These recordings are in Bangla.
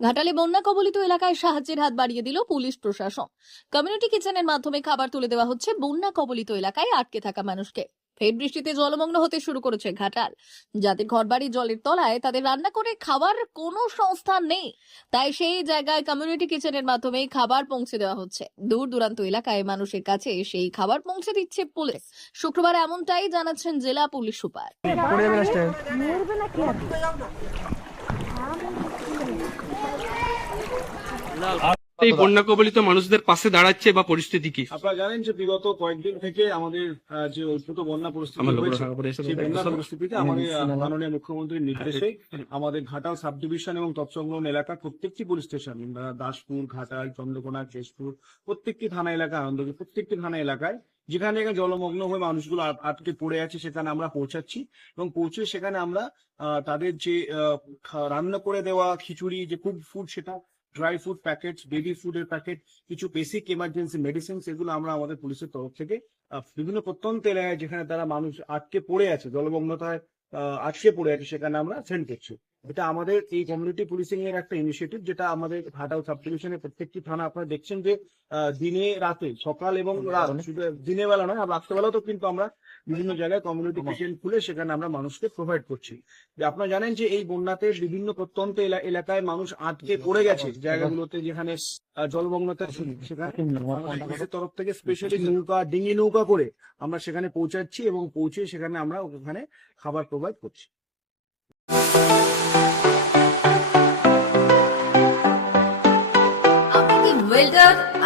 ঘাটালে বন্যা কবলিত এলাকায় সাহায্যের হাত বাড়িয়ে দিল পুলিশ প্রশাসন। কমিউনিটি কিচেনের মাধ্যমে খাবার তুলে দেওয়া হচ্ছে বন্যা কবলিত এলাকায় আটকে থাকা মানুষকে। ফের বৃষ্টিতে জলমগ্ন হতে শুরু করেছে ঘাটাল। যাদের ঘরবাড়ি জলের তলায় তাদের রান্না করে খাবার কোনো সংস্থান নেই। তাই সেই জায়গায় কমিউনিটি কিচেনের মাধ্যমে খাবার পৌঁছে দেওয়া হচ্ছে। দূর দূরান্ত এলাকায় মানুষের কাছে সেই খাবার পৌঁছে দিচ্ছে পুলিশ। শুক্রবার এমনটাই জানাচ্ছেন জেলা পুলিশ সুপার। এই বন্যা কবলিত মানুষদের পাশে দাঁড়াচ্ছে বা পরিস্থিতি কি? আপনারা জানেন যে বিগত কয়েকদিন থেকে আমাদের যে ছোট বন্যা পরিস্থিতি হয়েছে থাকা পরে এসে সেই বন্যা পরিস্থিতিতে আমাদের মাননীয় মুখ্যমন্ত্রীর নির্দেশে আমাদের ঘাটাল সাব ডিভিশন এবং তৎসংলগ্ন এলাকার প্রত্যেকটি পুলিশ স্টেশন দাসপুর ঘাটাল চন্দ্রকোনা কেশপুর প্রত্যেকটি থানা এলাকা আনন্দপুর প্রত্যেকটি থানা এলাকায় যেখানে যেখানে জলমগ্ন হয়ে মানুষগুলো আটকে পড়ে আছে সেখানে আমরা পৌঁছাচ্ছি এবং পৌঁছে সেখানে আমরা তাদের যে রান্না করে দেওয়া খিচুড়ি যে কুক ফুড সেটা ড্রাই ফুড প্যাকেট বেবি ফুডের প্যাকেট কিছু বেসিক এমার্জেন্সি মেডিসিন সেগুলো আমরা আমাদের পুলিশের তরফ থেকে বিভিন্ন প্রত্যন্ত এলাকায় যেখানে তারা মানুষ আটকে পড়ে আছে, জলমগ্নতায় আটকে পড়ে আছে, সেখানে আমরা সেন্ড করছি। এটা আমাদের এই কমিউনিটি পুলিশিং এর একটা ইনিশিয়েটিভ যেটা আমাদের ঘাটাল সাব ডিভিশনের প্রত্যেকটি থানা আপনারা দেখছেন যে দিনে রাতে সকাল এবং রাত শুধু দিনের বেলা নয় আর রাত্রেবেলাতেও কিন্তু আমরা বিভিন্ন জায়গায় কমিউনিটি কিচেন খুলে সেখানে আমরা মানুষকে প্রোভাইড করছি। যে আপনারা জানেন যে এই বন্যাতে বিভিন্ন প্রত্যন্ত এলা- এলাকায় মানুষ আটকে পড়ে গেছে জায়গাগুলোতে যেখানে জলমগ্নতা সেখানে তরফ থেকে স্পেশালি নৌকা ডিঙি নৌকা করে আমরা সেখানে পৌঁছাচ্ছি এবং পৌঁছে সেখানে আমরা ওখানে খাবার প্রোভাইড করছি।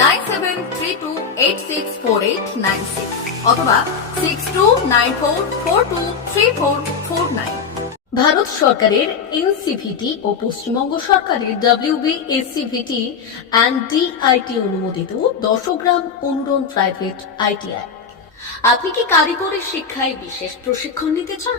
nine seven three two eight six four eight nine six অথবা six two nine four four two three four four nine. Bharat সরকারের এনসিভিটি ও পশ্চিমবঙ্গ সরকারের ডাব্লিউবি এসসিভিটি অ্যান্ড ডিআইটি অনুমোদিত দশগ্রাম অনুরণ প্রাইভেট আইটিআই আপনি কি কারিগরি শিক্ষায় বিশেষ প্রশিক্ষণ নিতে চান?